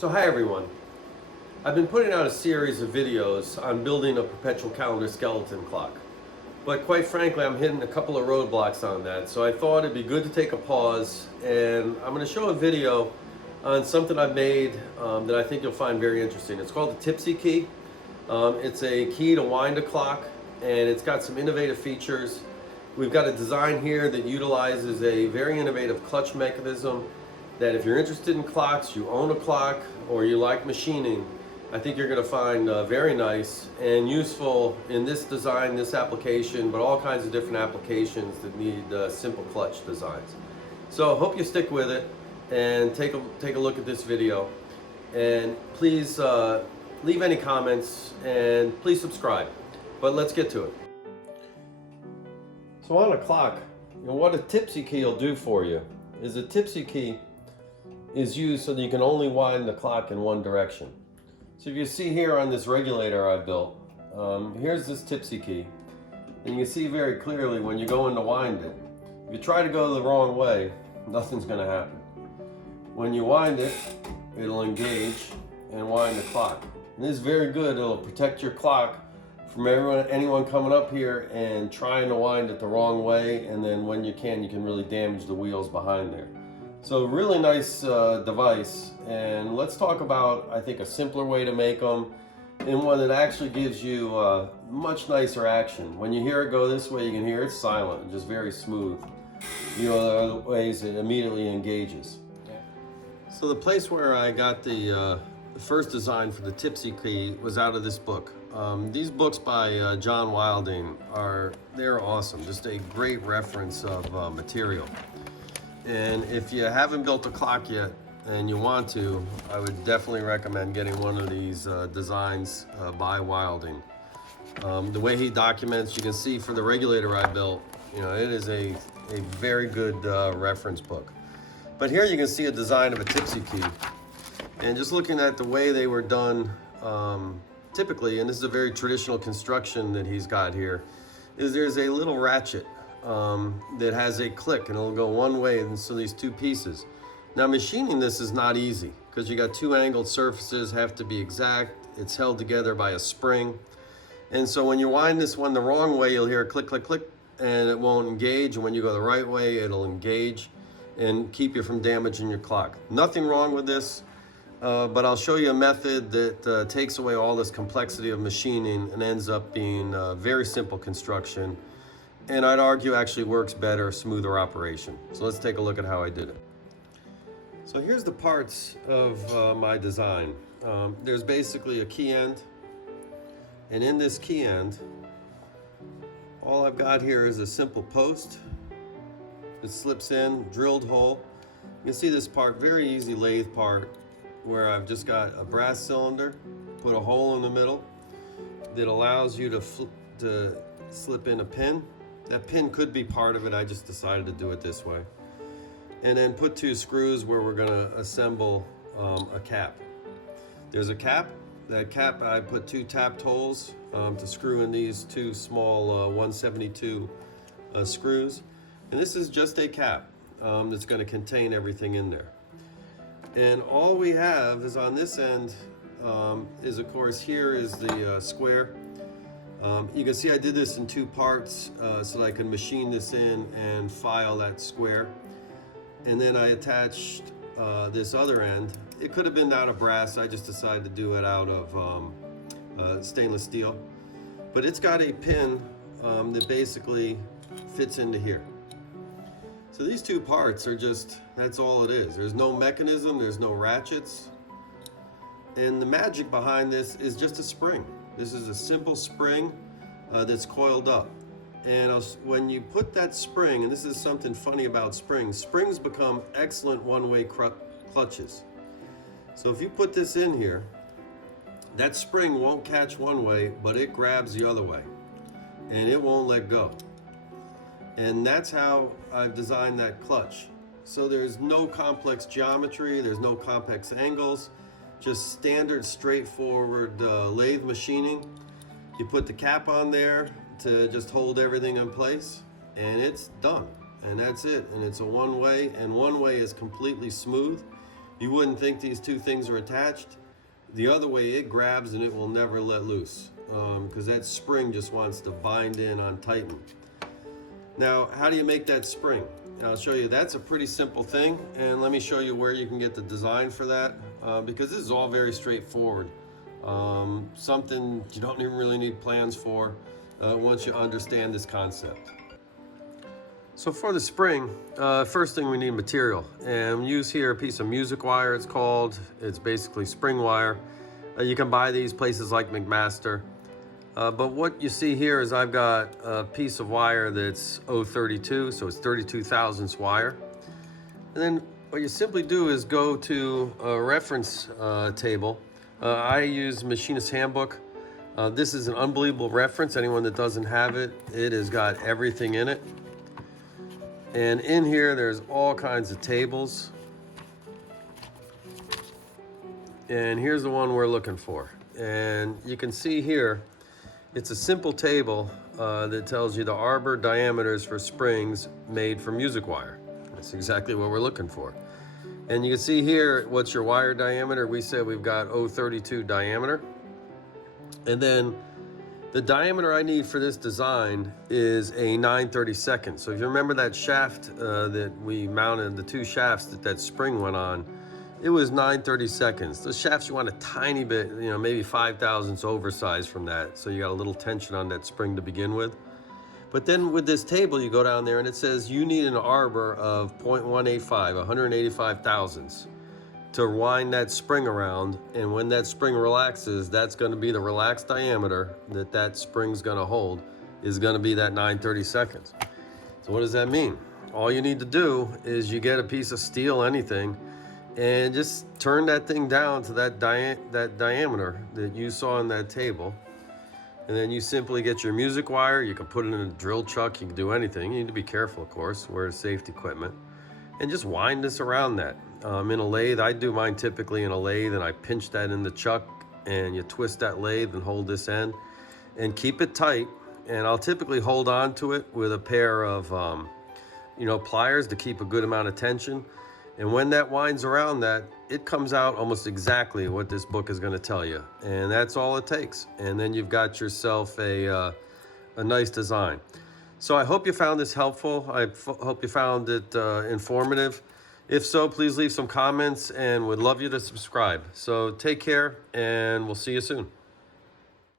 So hi everyone. I've been putting out a series of videos on building a perpetual calendar skeleton clock. But quite frankly, I'm hitting a couple of roadblocks on that. So I thought it'd be good to take a pause, and I'm going to show a video on something I've made that I think you'll find very interesting. It's called the tipsy key. It's a key to wind a clock, and it's got some innovative features. We've got a design here that utilizes a very innovative clutch mechanism that if you're interested in clocks, you own a clock, or you like machining, I think you're going to find very nice and useful in this design, this application, but all kinds of different applications that need simple clutch designs. So hope you stick with it and take a look at this video. And please leave any comments and please subscribe. But let's get to it. So on a clock, what a tipsy key will do for you is a tipsy key is used so that you can only wind the clock in one direction. So if you see here on this regulator I built, here's this tipsy key, and you can see very clearly when you go in to wind it, if you try to go the wrong way, nothing's going to happen. When you wind it, it'll engage and wind the clock. And this is very good. It'll protect your clock from anyone coming up here and trying to wind it the wrong way, and then when you can really damage the wheels behind there. So really nice device, and let's talk about, I think, a simpler way to make them, and one that actually gives you much nicer action. When you hear it go this way, you can hear it's silent, just very smooth. You know, there are other ways it immediately engages. So the place where I got the first design for the tipsy key was out of this book. These books by John Wilding they're awesome, just a great reference of material. And if you haven't built a clock yet and you want to, I would definitely recommend getting one of these designs by Wilding. The way he documents, you can see for the regulator I built, you know, it is a very good reference book. But here you can see a design of a tipsy key. And just looking at the way they were done typically, and this is a very traditional construction that he's got here, is there's a little ratchet that has a click, and it'll go one way, and so these two pieces. Now machining this is not easy because you got two angled surfaces, have to be exact. It's held together by a spring, and so when you wind this one the wrong way, you'll hear a click, click, click, and it won't engage. And when you go the right way, it'll engage and keep you from damaging your clock. Nothing wrong with this, but I'll show you a method that takes away all this complexity of machining and ends up being a very simple construction. And I'd argue actually works better, smoother operation. So let's take a look at how I did it. So here's the parts of my design. There's basically a key end, and in this key end, all I've got here is a simple post. It slips in, drilled hole. You can see this part, very easy lathe part, where I've just got a brass cylinder, put a hole in the middle that allows you to slip in a pin. That pin could be part of it, I just decided to do it this way. And then put two screws where we're gonna assemble a cap. There's a cap. That cap, I put two tapped holes to screw in these two small 172 screws. And this is just a cap that's gonna contain everything in there. And all we have is on this end is, of course, here is the square. You can see I did this in two parts so that I can machine this in and file that square. And then I attached this other end. It could have been out of brass. I just decided to do it out of stainless steel. But it's got a pin that basically fits into here. So these two parts are just, that's all it is. There's no mechanism, there's no ratchets. And the magic behind this is just a spring. This is a simple spring that's coiled up. And when you put that spring, and this is something funny about springs become excellent one-way clutches. So if you put this in here, that spring won't catch one way, but it grabs the other way, and it won't let go. And that's how I've designed that clutch. So there's no complex geometry, there's no complex angles, just standard straightforward lathe machining. You put the cap on there to just hold everything in place, and it's done. And that's it. And it's a one way, and one way is completely smooth. you wouldn't think these two things are attached. The other way, it grabs and it will never let loose because that spring just wants to bind in on tighten. Now, how do you make that spring? I'll show you. That's a pretty simple thing, and let me show you where you can get the design for that because this is all very straightforward. Something you don't even really need plans for once you understand this concept. So for the spring, first thing we need material, and use here a piece of music wire. It's called. It's basically spring wire. You can buy these places like McMaster. But what you see here is I've got a piece of wire that's 032, so it's 32 thousandths wire. And then what you simply do is go to a reference table. I use Machinist Handbook. This is an unbelievable reference. Anyone that doesn't have it, it has got everything in it. And in here, there's all kinds of tables. And here's the one we're looking for. And you can see here, it's a simple table that tells you the arbor diameters for springs made from music wire. That's exactly what we're looking for. And you can see here, what's your wire diameter? We said we've got 032 diameter. And then the diameter I need for this design is a 9/32. So if you remember that shaft that we mounted, the two shafts that spring went on, it was 9/32. The shafts you want a tiny bit, maybe 5 thousandths oversized from that. So you got a little tension on that spring to begin with. But then with this table, you go down there and it says you need an arbor of 0.185, 185 thousandths to wind that spring around. And when that spring relaxes, that's going to be the relaxed diameter that spring's going to hold is going to be that 9/32. So what does that mean? All you need to do is you get a piece of steel, anything, and just turn that thing down to that diameter that you saw on that table. And then you simply get your music wire. You can put it in a drill chuck. You can do anything. You need to be careful, of course, wear safety equipment. And just wind this around that. In a lathe, I do mine typically in a lathe, and I pinch that in the chuck, and you twist that lathe and hold this end. And keep it tight. And I'll typically hold on to it with a pair of pliers to keep a good amount of tension. And when that winds around that, it comes out almost exactly what this book is going to tell you. And that's all it takes. And then you've got yourself a nice design. So I hope you found this helpful. I hope you found it informative. If so, please leave some comments and would love you to subscribe. So take care, and we'll see you soon.